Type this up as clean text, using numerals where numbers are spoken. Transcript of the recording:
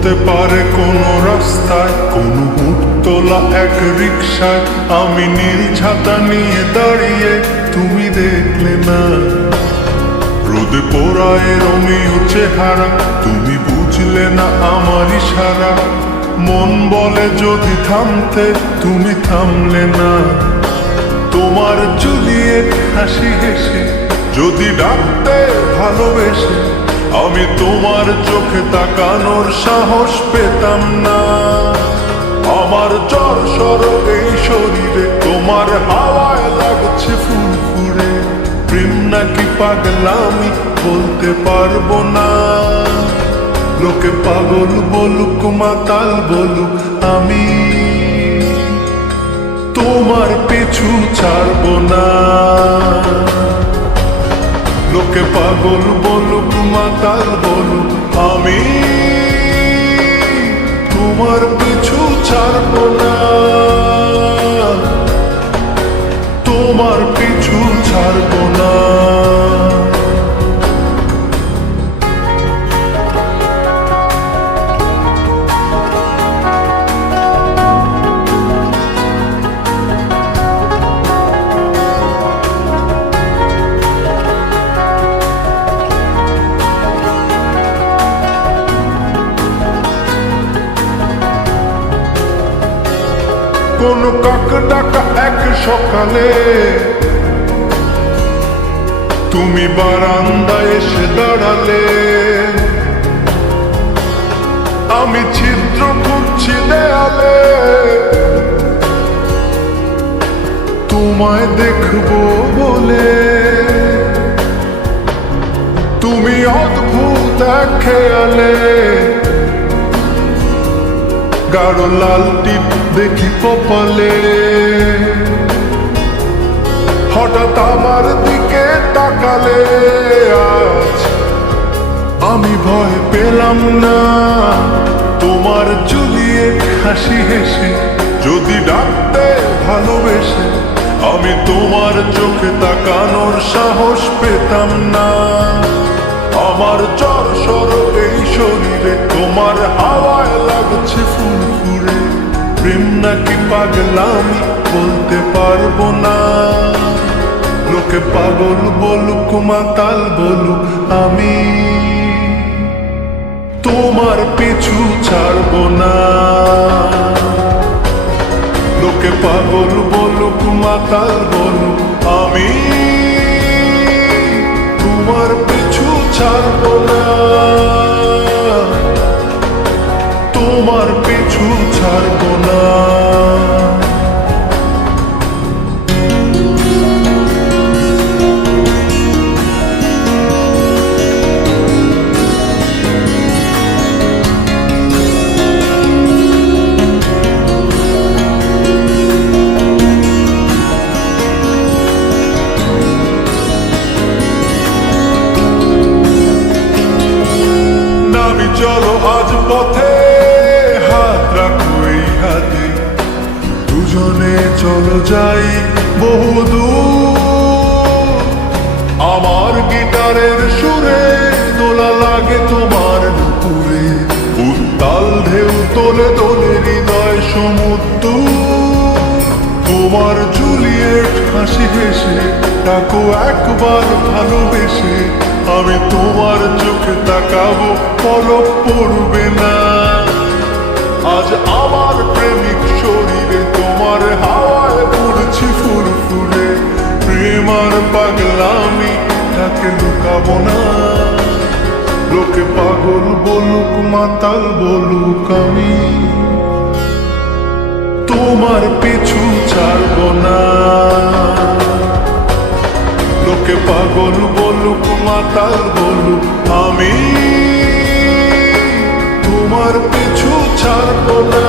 হতে পারে কোনো রাস্তায়, কোনো হুটতোলা এক রিকশায় আমি নীল ছাতা নিয়ে দাঁড়িয়ে, তুমি দেখলে না রোদে পোড়ায় রোমিও চেহারা, তুমি বুঝলে না আমার ইশারা। মন বলে যদি থামতে, তুমি থামলে না। তোমার জুলিয়েট হাসি হেসে যদি ডাকতে ভালোবেসে, আমি তোমার চোখে তাকানোর সাহস পেতাম না। আমার জ্বর সর এই শরীরে, তোমার হাওয়ায় লাগছে ফুরফুরে। প্রেম নাকি পাগলামি বলতে পারবো না। লোকে পাগল বলুক মাতাল বলুক, আমি তোমার পিছু ছাড়বো না। লোকে পাগল বলুক মাতাল বলুক, আমি তোমার পিছু ছাড়বো না। তোমার পিছু ছাড়বো না। কোন কাক ডাকা এক সকালে তুমি বারান্দায় এসে দাঁড়ালে। আমি ছিদ্র খুঁজছি দেয়ালে, তোমায় দেখবো বলে। তুমি অদ্ভুত এক খেয়ালে, গাঢ় লাল টিপ দেখি কপালে। হঠাৎ আমার দিকে তাকালে, আজ আমি ভয় পেলাম না। তোমার জুলিয়েট হাসি হেসে যদি ডাকতে ভালোবেসে, আমি তোমার চোখে তাকানোর সাহস পেতাম না। আমার জ্বর সর এই শরীরে, তোমার হাওয়ায় লাগছে ফুরফুরে। প্রেম নাকি পাগলামি বলতে পারবো না। লোকে পাগল বলুক মাতাল বলুক, আমি তোমার পিছু ছাড়বো না। লোকে পাগল বলুক মাতাল বলুক, আমি তোমার পিছু ছাড়বো না। তোমার পিছু ছাড়বো না। চলো আজ পথে, হাত রাখো এই হাতে। দুজনে চলো যাই বহুদূর। আমার গিটারের সুরে দোলা লাগে তোমার নুপুরে। উত্তাল ঢেউ তোলে তোলে হৃদয় সমুদ্র। তোমার জুলিয়েট হাসি হেসে ডাকো একবার ভালোবেসে। আমি তোমার চোখে তাকাবো, পলক পড়বে না। আজ আমার প্রেমিক শরীরে তোমার হাওয়ায় উড়ছি ফুরফুরে। প্রেম আর পাগলামি তাকে লুকাবো না। লোকে পাগল বলুক মাতাল বলুক, আমি তোমার পিছু ছাড়বো না। লোকে পাগল বলুক মাতাল বলুক, আমি তোমার পিছু ছাড়বো না।